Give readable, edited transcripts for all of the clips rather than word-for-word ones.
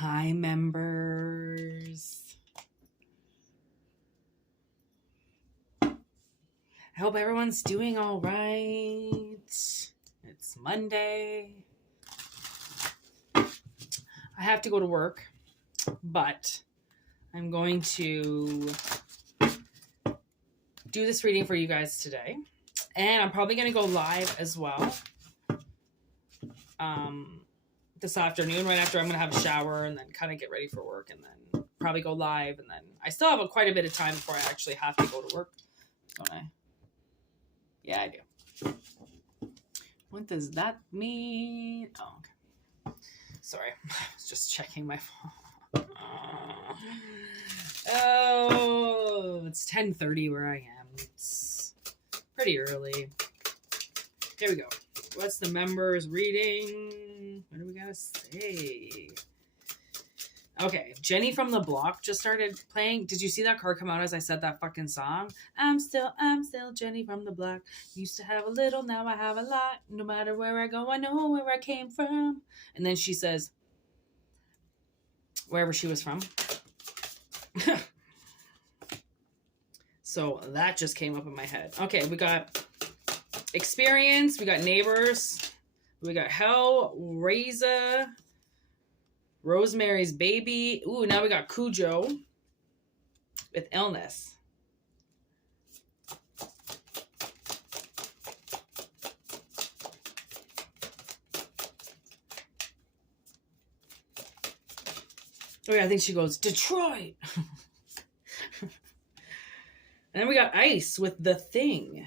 Hi, members. I hope everyone's doing all right. It's Monday. I have to go to work, but I'm going to do this reading for you guys today. And I'm probably going to go live as well this afternoon, right after I'm going to have a shower and then kind of get ready for work and then probably go live. And then I still have quite a bit of time before I actually have to go to work, don't I? Yeah, I do. What does that mean? Oh, okay. Sorry, I was just checking my phone. Oh, it's 10:30 where I am. It's pretty early. Here we go. What's the members reading? What do we gotta say? Okay, Jenny from the Block just started playing. Did you see that card come out as I said that fucking song? I'm still Jenny from the Block. Used to have a little, now I have a lot. No matter where I go, I know where I came from. And then she says, wherever she was from. So that just came up in my head. Okay, we got experience, we got neighbors, we got hell, Reza, Rosemary's Baby. Ooh, now we got Cujo with illness. Oh yeah, I think she goes, Detroit. And then we got Ice with The Thing.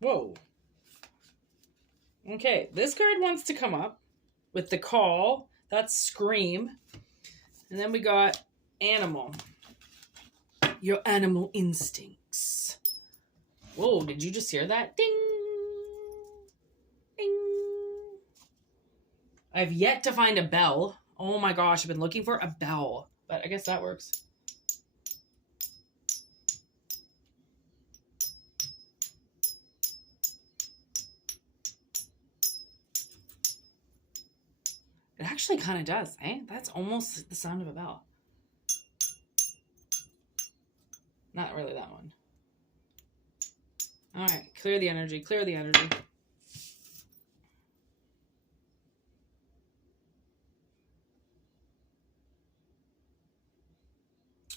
Whoa. Okay, this card wants to come up with the Call. That's Scream. And then we got Animal. Your animal instincts. Whoa, did you just hear that? Ding! Ding! I've yet to find a bell. Oh my gosh, I've been looking for a bell. But I guess that works. It actually kind of does, eh? That's almost the sound of a bell. Not really that one. All right, clear the energy, clear the energy.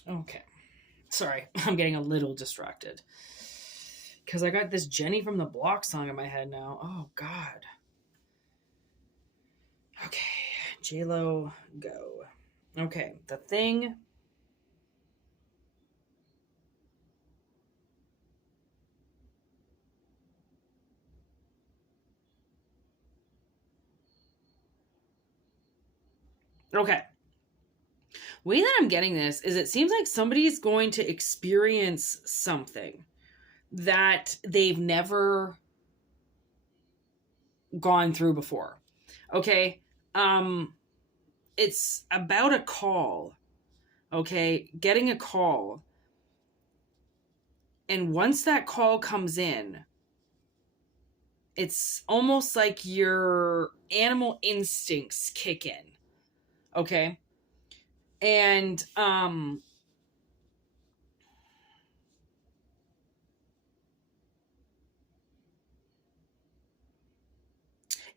Okay. Sorry, I'm getting a little distracted. Because I got this Jenny from the Block song in my head now. Oh, God. Okay. J-Lo, go. Okay, The Thing. Okay. The way that I'm getting this is it seems like somebody's going to experience something that they've never gone through before. Okay? It's about a call. Okay? Getting a call. And once that call comes in, it's almost like your animal instincts kick in. Okay? And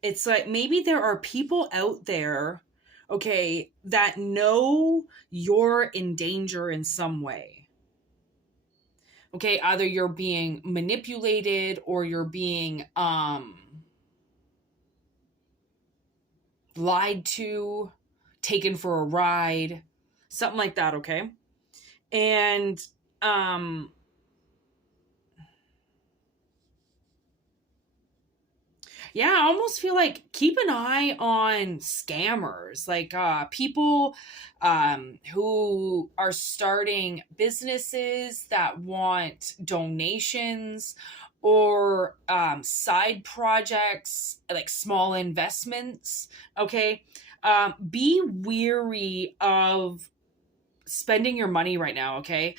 it's like maybe there are people out there, okay, that know you're in danger in some way. Okay, either you're being manipulated or you're being lied to, taken for a ride, something like that, okay? And yeah, I almost feel like keep an eye on scammers, like people who are starting businesses that want donations or side projects, like small investments, okay? Be weary of spending your money right now, okay?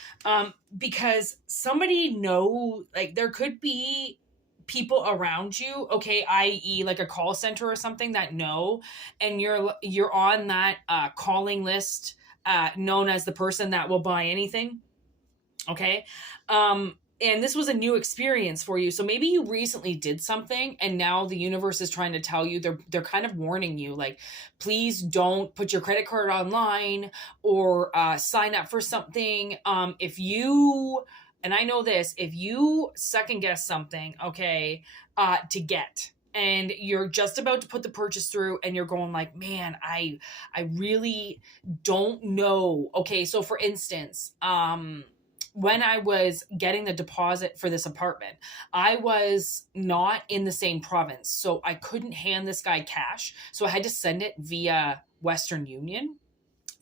Because somebody like there could be people around you, okay, i.e. like a call center or something that know, and you're on that calling list, known as the person that will buy anything, okay? And this was a new experience for you. So maybe you recently did something and now the universe is trying to tell you, they're kind of warning you, like, please don't put your credit card online or sign up for something. If you, and I know this, if you second guess something, okay, to get, and you're just about to put the purchase through and you're going like, man, I really don't know. Okay, so for instance, when I was getting the deposit for this apartment, I was not in the same province. So I couldn't hand this guy cash. So I had to send it via Western Union.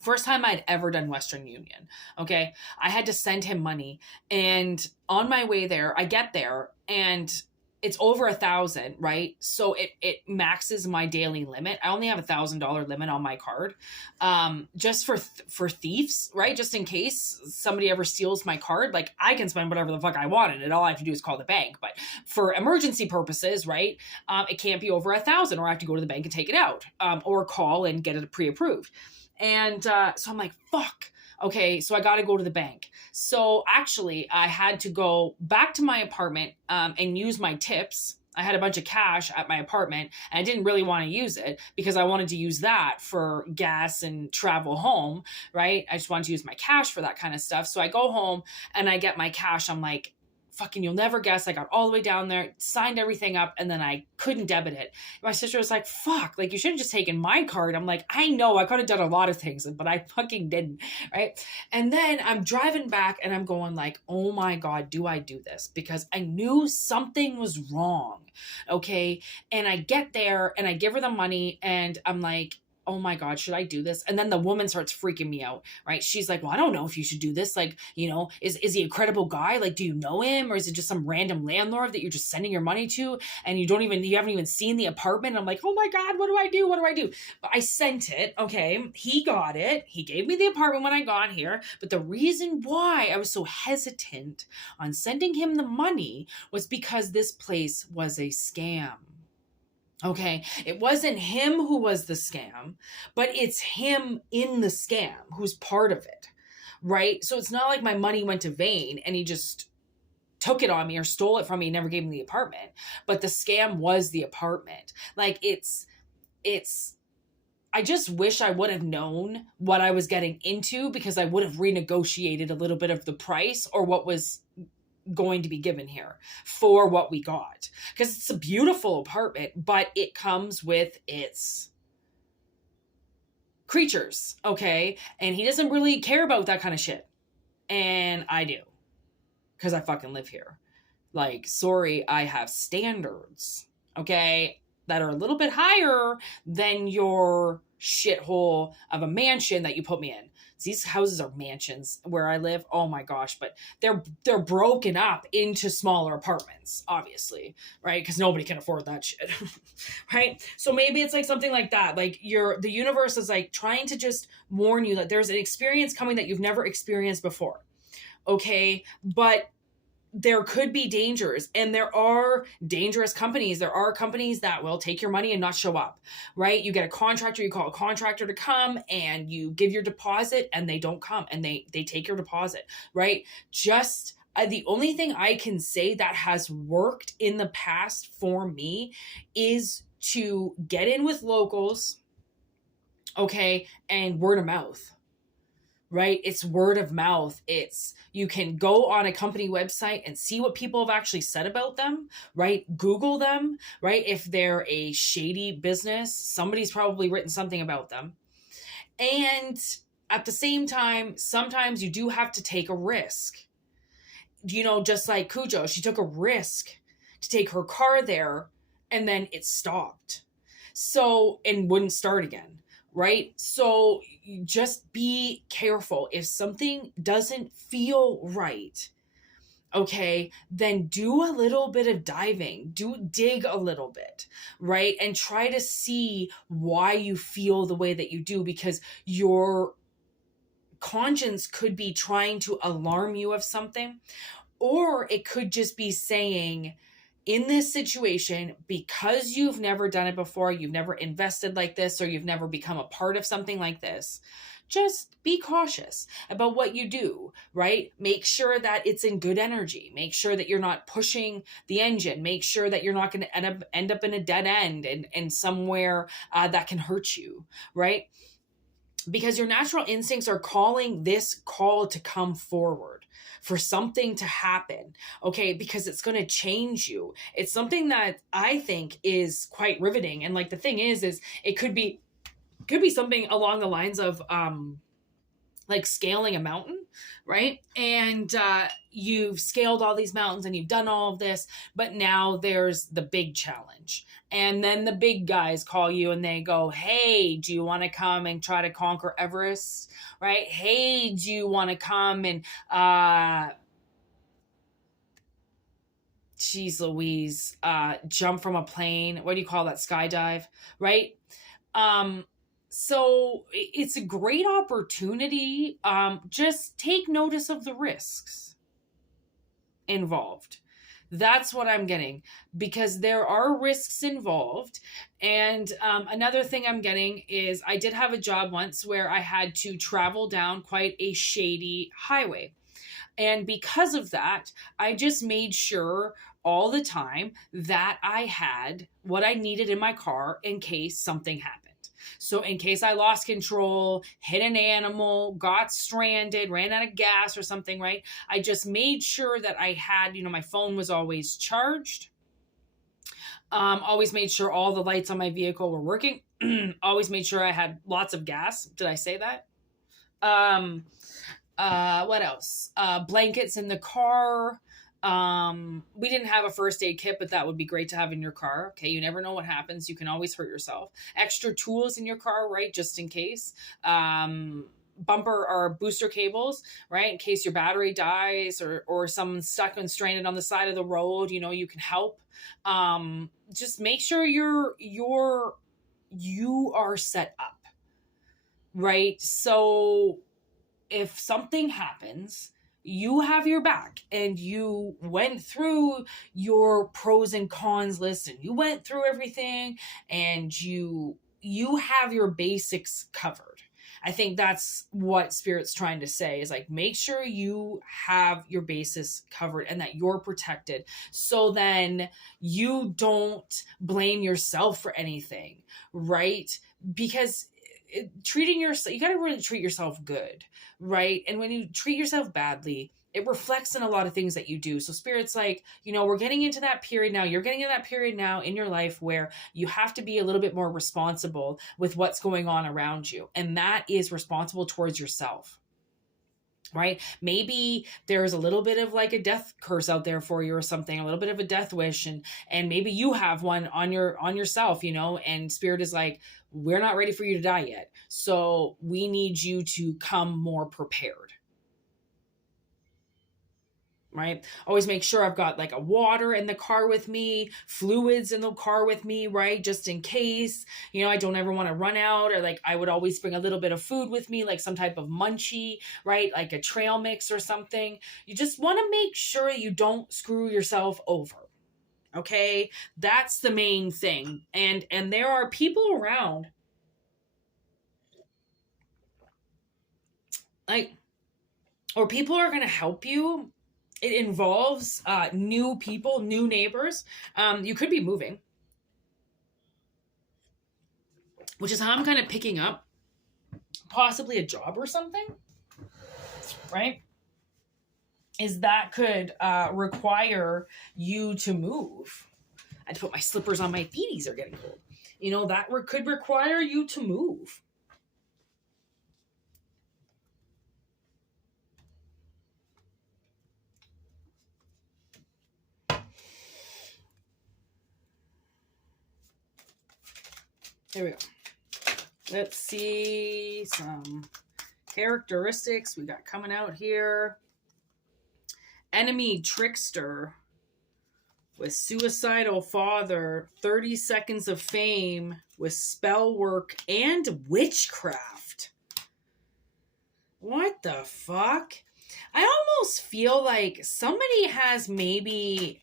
First time I'd ever done Western Union. Okay. I had to send him money. And on my way there, I get there and it's over 1,000, right? So it maxes my daily limit. I only have $1,000 limit on my card, just for thieves, right? Just in case somebody ever steals my card, like I can spend whatever the fuck I wanted, and all I have to do is call the bank. But for emergency purposes, right, it can't be over 1,000, or I have to go to the bank and take it out, or call and get it pre-approved. And so I'm like, fuck. Okay, so I got to go to the bank. So actually, I had to go back to my apartment and use my tips. I had a bunch of cash at my apartment, and I didn't really want to use it because I wanted to use that for gas and travel home, right? I just wanted to use my cash for that kind of stuff. So I go home and I get my cash. I'm like, fucking, you'll never guess. I got all the way down there, signed everything up, and then I couldn't debit it. My sister was like, fuck, like you should have just taken my card. I'm like, I know, I could have done a lot of things, but I fucking didn't, right? And then I'm driving back and I'm going like, oh my God, do I do this? Because I knew something was wrong, okay? And I get there and I give her the money and I'm like, oh my God, should I do this? And then the woman starts freaking me out, right? She's like, well, I don't know if you should do this. Like, you know, is he a credible guy? Like, do you know him? Or is it just some random landlord that you're just sending your money to? And you haven't even seen the apartment. I'm like, oh my God, what do I do? What do I do? But I sent it. Okay. He got it. He gave me the apartment when I got here. But the reason why I was so hesitant on sending him the money was because this place was a scam. Okay, it wasn't him who was the scam, but it's him in the scam who's part of it, right? So it's not like my money went to vain and he just took it on me or stole it from me and never gave me the apartment, but the scam was the apartment. Like it's, I just wish I would have known what I was getting into, because I would have renegotiated a little bit of the price or what was going to be given here for what we got, because it's a beautiful apartment, but it comes with its creatures, okay? And he doesn't really care about that kind of shit, and I do, because I fucking live here. Like, sorry, I have standards, okay, that are a little bit higher than your shithole of a mansion that you put me in. These houses are mansions where I live. Oh my gosh, but they're broken up into smaller apartments, obviously, right? Because nobody can afford that shit, right? So maybe it's like something like that. Like the universe is like trying to just warn you that there's an experience coming that you've never experienced before, okay? But there could be dangers, and there are dangerous companies. There are companies that will take your money and not show up, right? You get a contractor, you call a contractor to come and you give your deposit and they don't come and they take your deposit, right? Just the only thing I can say that has worked in the past for me is to get in with locals, okay, and word of mouth. Right? It's word of mouth. You can go on a company website and see what people have actually said about them, right? Google them, right? If they're a shady business, somebody's probably written something about them. And at the same time, sometimes you do have to take a risk. You know, just like Cujo, she took a risk to take her car there and then it stopped. So, and wouldn't start again. Right? So just be careful. If something doesn't feel right, okay, then do a little bit of diving, dig a little bit, right? And try to see why you feel the way that you do, because your conscience could be trying to alarm you of something, or it could just be saying, in this situation, because you've never done it before, you've never invested like this, or you've never become a part of something like this, just be cautious about what you do, right? Make sure that it's in good energy. Make sure that you're not pushing the engine. Make sure that you're not going to end up in a dead end and somewhere that can hurt you, right? Because your natural instincts are calling this call to come forward, for something to happen, okay? Because it's going to change you. It's something that I think is quite riveting. And like, the thing is it could be something along the lines of like scaling a mountain, right? And you've scaled all these mountains and you've done all of this, but now there's the big challenge. And then the big guys call you and they go, hey, do you want to come and try to conquer Everest, right? Hey, do you want to come and geez Louise, jump from a plane? What do you call that? Skydive, right? So it's a great opportunity. Just take notice of the risks involved. That's what I'm getting, because there are risks involved. And another thing I'm getting is, I did have a job once where I had to travel down quite a shady highway. And because of that, I just made sure all the time that I had what I needed in my car in case something happened. So in case I lost control, hit an animal, got stranded, ran out of gas or something, right? I just made sure that I had, my phone was always charged. Always made sure all the lights on my vehicle were working. Always made sure I had lots of gas. Did I say that? What else? Blankets in the car. We didn't have a first aid kit, but that would be great to have in your car. Okay. You never know what happens. You can always hurt yourself. Extra tools in your car, right? Just in case. Bumper or booster cables, right? In case your battery dies or someone's stuck and stranded on the side of the road, you can help. Just make sure you are set up, right? So if something happens, you have your back, and you went through your pros and cons list, and you went through everything, and you have your basics covered. I think that's what Spirit's trying to say, is like, make sure you have your bases covered and that you're protected. So then you don't blame yourself for anything, right? Because treating yourself, you got to really treat yourself good, right? And when you treat yourself badly, it reflects in a lot of things that you do. So Spirit's like, we're getting into that period now. You're getting into that period now in your life where you have to be a little bit more responsible with what's going on around you. And that is responsible towards yourself, right? Maybe there's a little bit of like a death curse out there for you or something, a little bit of a death wish. And maybe you have one on yourself, and Spirit is like, we're not ready for you to die yet. So we need you to come more prepared. Right? Always make sure I've got like a water in the car with me, fluids in the car with me, right? Just in case, I don't ever want to run out, or like I would always bring a little bit of food with me, like some type of munchie, right? Like a trail mix or something. You just want to make sure you don't screw yourself over. Okay? That's the main thing. And there are people around or people are going to help you. It involves new people, new neighbors. You could be moving, which is how I'm kind of picking up possibly a job or something, right? Is that could require you to move. I had to put my slippers on, my feeties are getting cold. That could require you to move. There we go. Let's see some characteristics we got coming out here. Enemy trickster with suicidal father, 30 seconds of fame with spellwork and witchcraft. What the fuck? I almost feel like somebody has maybe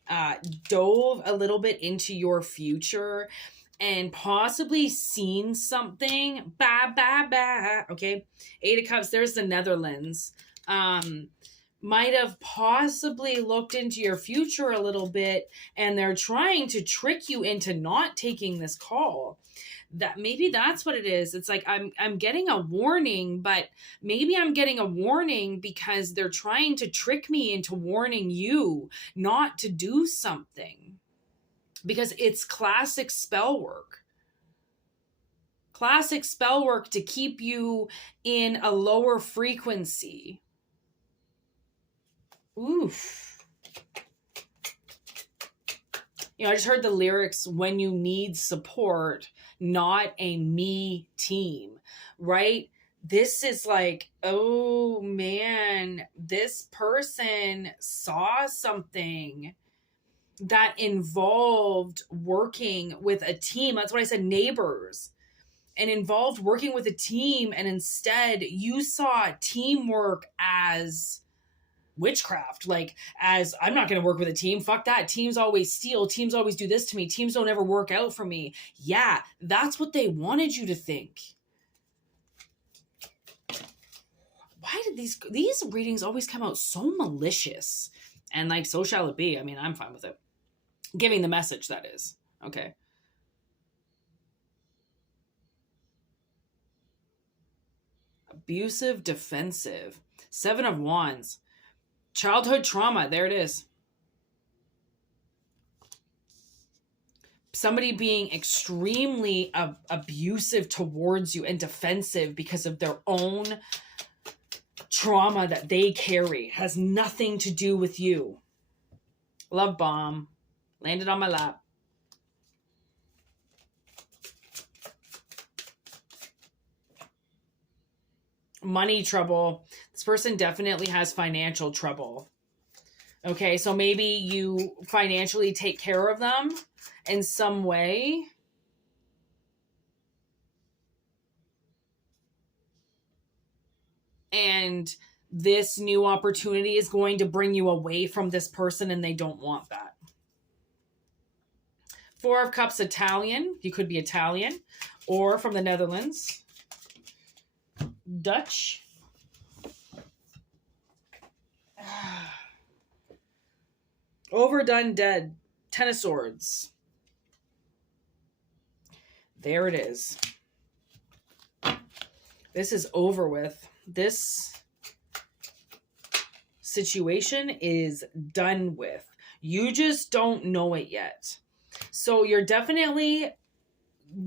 dove a little bit into your future and possibly seen something. Okay. 8 of Cups, there's the Netherlands. Might have possibly looked into your future a little bit, and they're trying to trick you into not taking this call. That maybe that's what it is. It's like I'm getting a warning, but maybe I'm getting a warning because they're trying to trick me into warning you not to do something, because it's classic spell work. Classic spell work to keep you in a lower frequency. Oof. You know, I just heard the lyrics, when you need support, not a me team, right? This is like, oh man, this person saw something that involved working with a team. That's what I said, neighbors, and involved working with a team. And instead you saw teamwork as witchcraft, like as, I'm not going to work with a team. Fuck that. Teams always steal. Teams always do this to me. Teams don't ever work out for me. Yeah, that's what they wanted you to think. Why did these readings always come out so malicious? And like, so shall it be. I mean, I'm fine with it. Giving the message, that is. Okay. Abusive, defensive. 7 of Wands. Childhood trauma. There it is. Somebody being extremely abusive towards you and defensive because of their own trauma that they carry. Has nothing to do with you. Love bomb. Landed on my lap. Money trouble. This person definitely has financial trouble. Okay, so maybe you financially take care of them in some way. And this new opportunity is going to bring you away from this person, and they don't want that. 4 of Cups, Italian. You could be Italian or from the Netherlands. Dutch. Overdone dead. 10 of Swords. There it is. This is over with. This situation is done with. You just don't know it yet. So you're definitely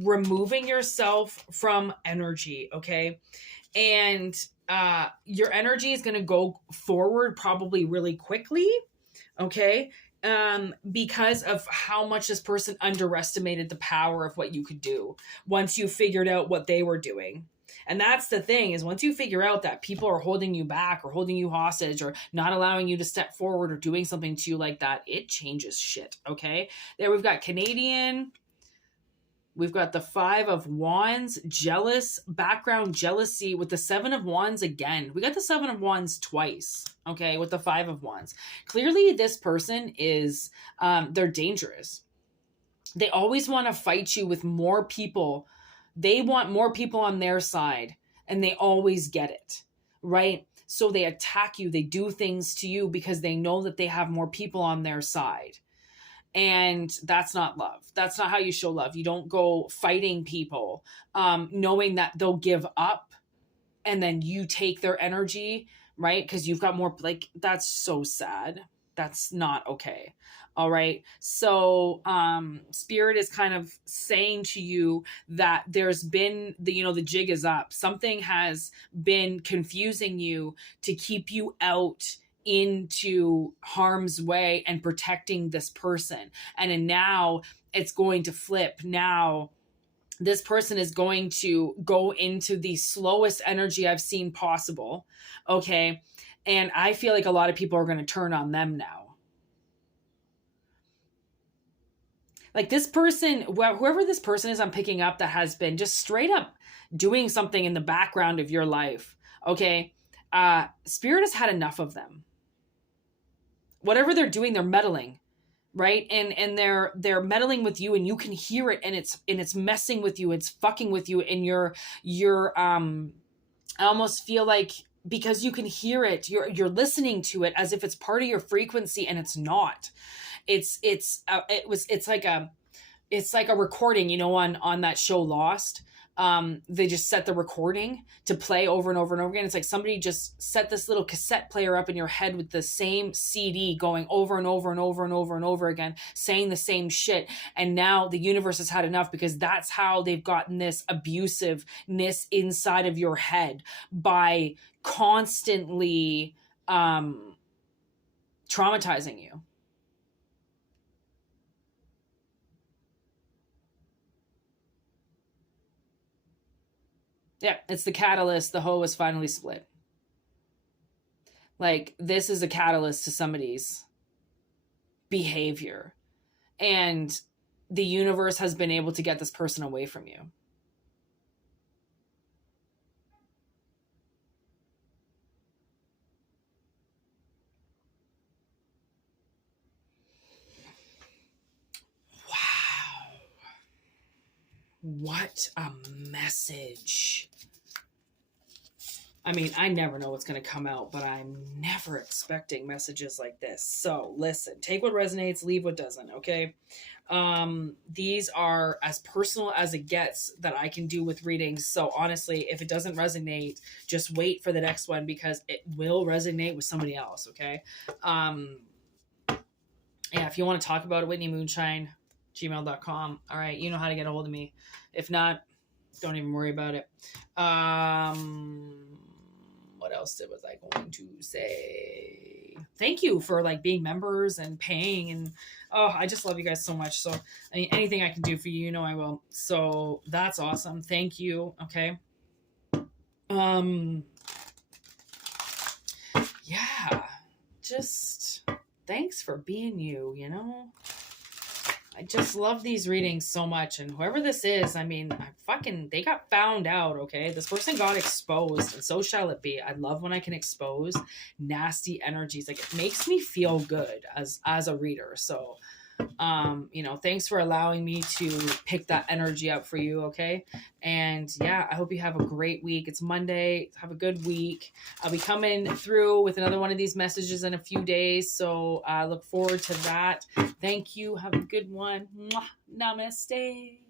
removing yourself from energy, okay? And your energy is going to go forward probably really quickly, okay? Because of how much this person underestimated the power of what you could do once you figured out what they were doing. And that's the thing, is once you figure out that people are holding you back or holding you hostage or not allowing you to step forward or doing something to you like that, it changes shit, okay? There we've got Canadian. We've got the 5 of Wands, jealous, background jealousy with the 7 of Wands again. We got the 7 of Wands twice, okay, with the 5 of Wands. Clearly, this person is, they're dangerous. They always want to fight you with more people. They want more people on their side, and they always get it, right? So they attack you. They do things to you because they know that they have more people on their side. And that's not love. That's not how you show love. You don't go fighting people, knowing that they'll give up and then you take their energy, right? Because you've got more, like, that's so sad. That's not okay. All right. So Spirit is kind of saying to you that there's been the jig is up. Something has been confusing you to keep you out into harm's way and protecting this person. And now it's going to flip. Now this person is going to go into the slowest energy I've seen possible. Okay. And I feel like a lot of people are going to turn on them now. Like this person, whoever this person is I'm picking up, that has been just straight up doing something in the background of your life. Okay. Spirit has had enough of them. Whatever they're doing, they're meddling, right? And they're meddling with you, and you can hear it, and it's messing with you, it's fucking with you, and you're I almost feel like, because you can hear it, you're listening to it as if it's part of your frequency, and it's not. It's like a recording, you know, on that show Lost. They just set the recording to play over and over and over again. It's like somebody just set this little cassette player up in your head with the same CD going over and over and over and over and over again, saying the same shit. And now the universe has had enough, because that's how they've gotten this abusiveness inside of your head, by constantly traumatizing you. Yeah, it's the catalyst. The hoe is finally split. Like, this is a catalyst to somebody's behavior. And the universe has been able to get this person away from you. Wow. What a message. I mean, I never know what's going to come out, but I'm never expecting messages like this. So listen, take what resonates, leave what doesn't. Okay. These are as personal as it gets that I can do with readings. So honestly, if it doesn't resonate, just wait for the next one, because it will resonate with somebody else. Okay. Yeah. If you want to talk about it, Whitney Moonshine, gmail.com. All right. You know how to get a hold of me. If not, don't even worry about it. What else was I going to say? Thank you for like being members and paying, and I just love you guys so much. So I mean, anything I can do for you, you know I will. So that's awesome. Thank you. Okay. Yeah, just thanks for being you, you know. I just love these readings so much. And whoever this is, I mean, they got found out, okay? This person got exposed, and so shall it be. I love when I can expose nasty energies. Like, it makes me feel good as a reader. So, you know, thanks for allowing me to pick that energy up for you, okay? And yeah, I hope you have a great week. It's Monday. Have a good week. I'll be coming through with another one of these messages in a few days, so I look forward to that. Thank you. Have a good one. Mwah. Namaste.